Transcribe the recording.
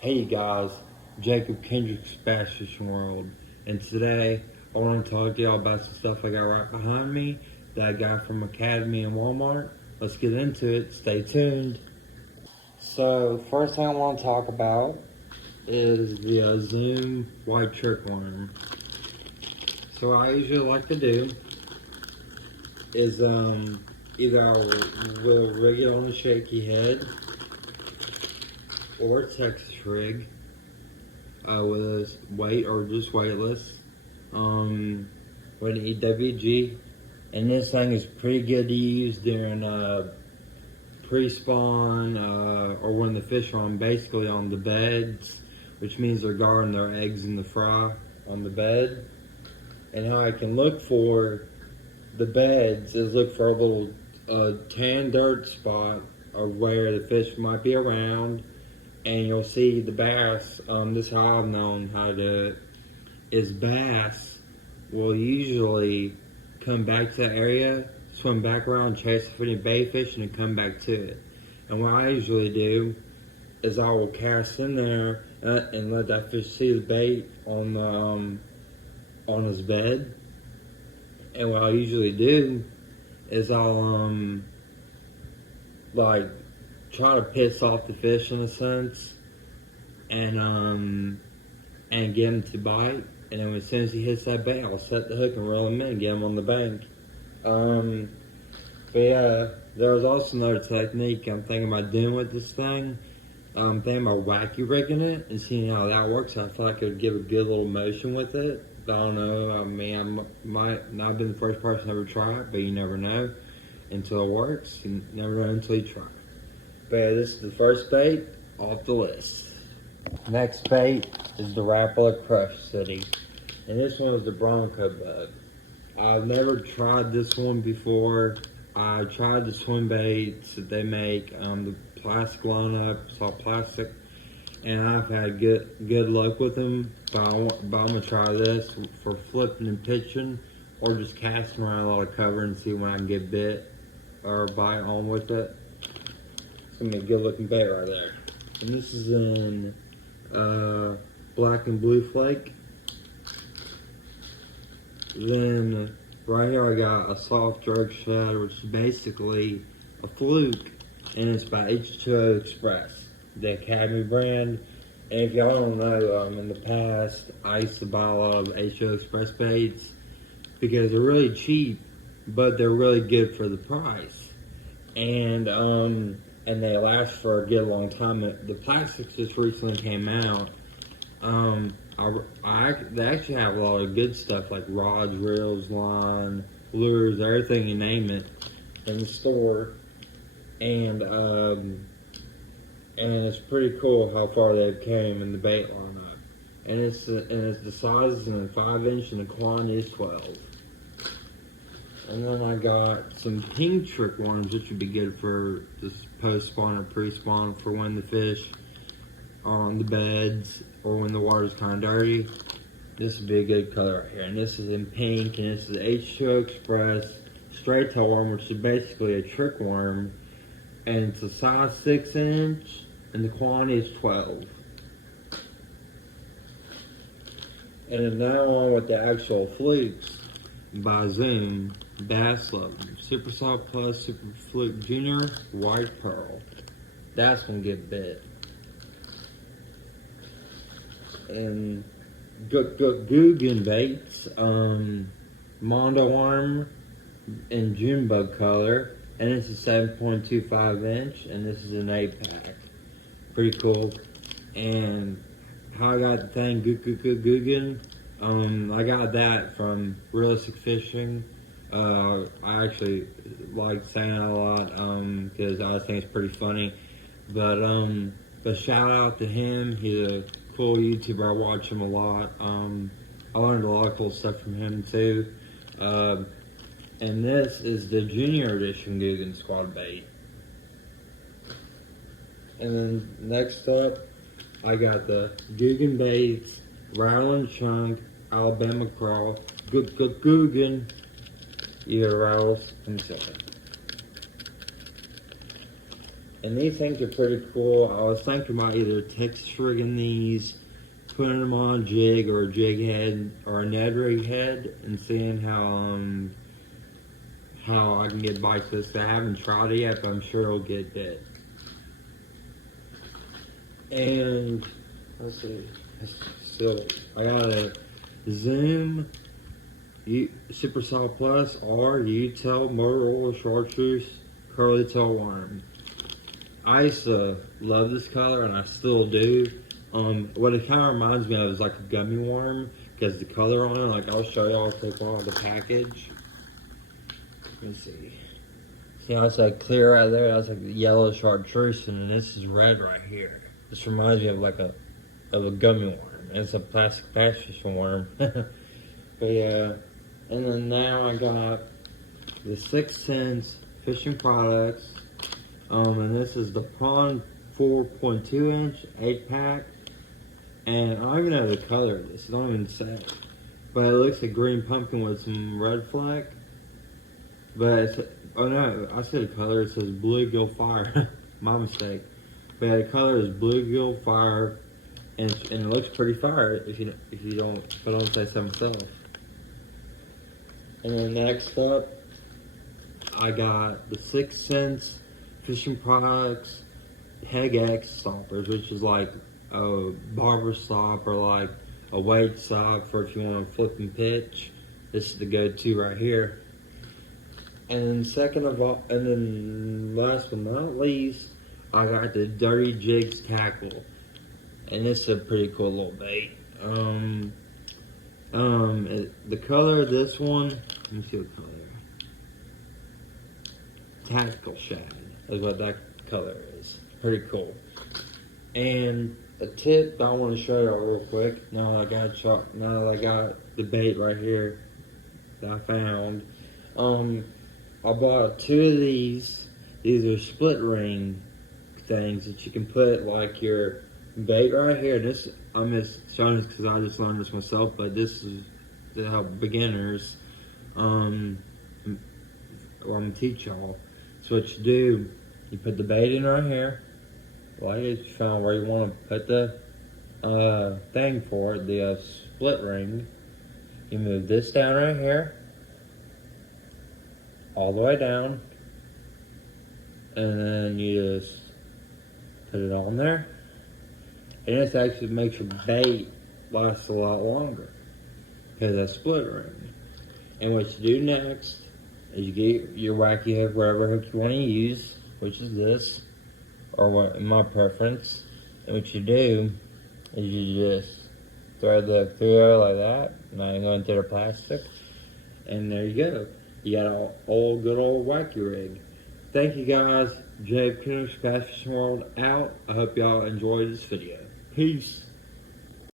Hey guys, Jacob Kendrick's Bass Fishing World, and today I want to talk to y'all about some stuff I got right behind me that I got from Academy and Walmart. Let's get into it. Stay tuned. So, the first thing I want to talk about is the Zoom White Trickworm. So, what I usually like to do is either I will rig it on a shaky head or a Texas rig. With a weight or just weightless, with an EWG, and this thing is pretty good to use during pre-spawn or when the fish are basically on the beds, which means they're guarding their eggs in the fry on the bed. And how I can look for the beds is look for a little tan dirt spot of where the fish might be around, and you'll see the bass. This is how I've known how to do it. Is bass will usually come back to the area, swim back around, chase for any bait fish, and then come back to it. And what I usually do is I will cast in there and let that fish see the bait on his bed. And what I usually do is I'll like try to piss off the fish in a sense, and get him to bite. And then as soon as he hits that bait, I'll set the hook and reel him in and get him on the bank. But yeah, there was also another technique I'm thinking about doing with this thing. I'm thinking about wacky rigging it and seeing how that works. I feel like I could give a good little motion with it. But I don't know. I mean, I might not have been the first person to ever try it, but you never know until it works. You never know until you try it. But yeah, this is the first bait off the list. Next bait is the Rapala Crush City, and this one was the Bronco Bug. I've never tried this one before. I tried the swim baits that they make, the plastic blown up, it's all plastic, and I've had good luck with them. But I'm gonna try this for flipping and pitching, or just casting around a lot of cover and see when I can get bit or bite on with it. It's gonna be a good looking bait right there. And this is in black and blue flake. Then right here I got a soft jerk shad, which is basically a fluke, and it's by H2O Express, the Academy brand. And if y'all don't know, in the past I used to buy a lot of H2O Express baits because they're really cheap, but they're really good for the price, and they last for a good long time. The plastics just recently came out. They actually have a lot of good stuff like rods, reels, line, lures, everything you name it in the store, and it's pretty cool how far they've came in the bait lineup. And it's the size is in 5-inch and the quantity is 12. And then I got some pink trick worms, which would be good for this post-spawn or pre-spawn for when the fish are on the beds or when the water's kind of dirty. This would be a good color right here. And this is in pink, and this is H2O Express straight tail worm, which is basically a trick worm. And it's a size 6-inch, and the quantity is 12. And then now on with the actual flukes by Zoom. Bass Love Super Soft Plus Super Fluke Junior White Pearl. That's gonna get bit. And Guggen baits, Mondo Arm in June bug color, and it's a 7.25-inch, and this is an 8-pack. Pretty cool. And how I got the thing Guggen, I got that from Realistic Fishing. I actually like saying it a lot because I think it's pretty funny. But shout out to him. He's a cool YouTuber. I watch him a lot. I learned a lot of cool stuff from him too. And this is the Junior Edition Guggen Squad bait. And then next up, I got the Guggen Baits Rattling Chunk Alabama Crawl Guggen. Ear rattles and so. And these things are pretty cool. I was thinking about either Texas rigging these, putting them on a jig or a jig head or a Ned rig head, and seeing how I can get bites with this. I haven't tried it yet, but I'm sure it'll get bit. And let's see, still I got a Zoom Super Salt Plus R U-tail motor oil chartreuse curly tail worm. I used to love this color, and I still do. What it kind of reminds me of is like a gummy worm, because the color on it, like I'll show you, I'll take off the package. Let me see. See how it's like clear right there? That's like the yellow chartreuse, and then this is red right here. This reminds me of like a gummy worm. And it's a plastic bass worm. But yeah. And then now I got the 6th Sense fishing products. And this is the Prawn 4.2 inch 8-pack. And I don't even know the color of this. It don't even say. But it looks like green pumpkin with some red fleck. But it's, oh no, I said the color. It says bluegill fire. My mistake. But the color is bluegill fire, and it looks pretty fire if I don't say so myself. And then next up, I got the 6th Sense fishing products Peg X stoppers, which is like a barber stop or like a weight stop for if you want to flip and pitch. This is the go-to right here. And then last but not least, I got the Dirty Jigs tackle, and this is a pretty cool little bait. The color of this one, let me see what color. Tactical shad is what that color is. Pretty cool. And a tip I want to show y'all real quick. Now that I got the bait right here that I found. I bought 2 of these. These are split ring things that you can put like your bait right here. This I'm just showing this because I just learned this myself, but this is to help beginners. I'm gonna teach y'all. So what you do, you put the bait in right here. Like you found where you want to put the thing for it, the split ring. You move this down right here, all the way down, and then you just put it on there, and this actually makes your bait last a lot longer because that's split ring. And what you do next is you get your wacky hook, whatever hook you want to use, which is this, or what in my preference. And what you do is you just thread the hook through there like that, not even going through the plastic, and there you go. You got an old good old wacky rig. Thank you guys. Jay Bass Fishing World out. I hope y'all enjoyed this video. Peace.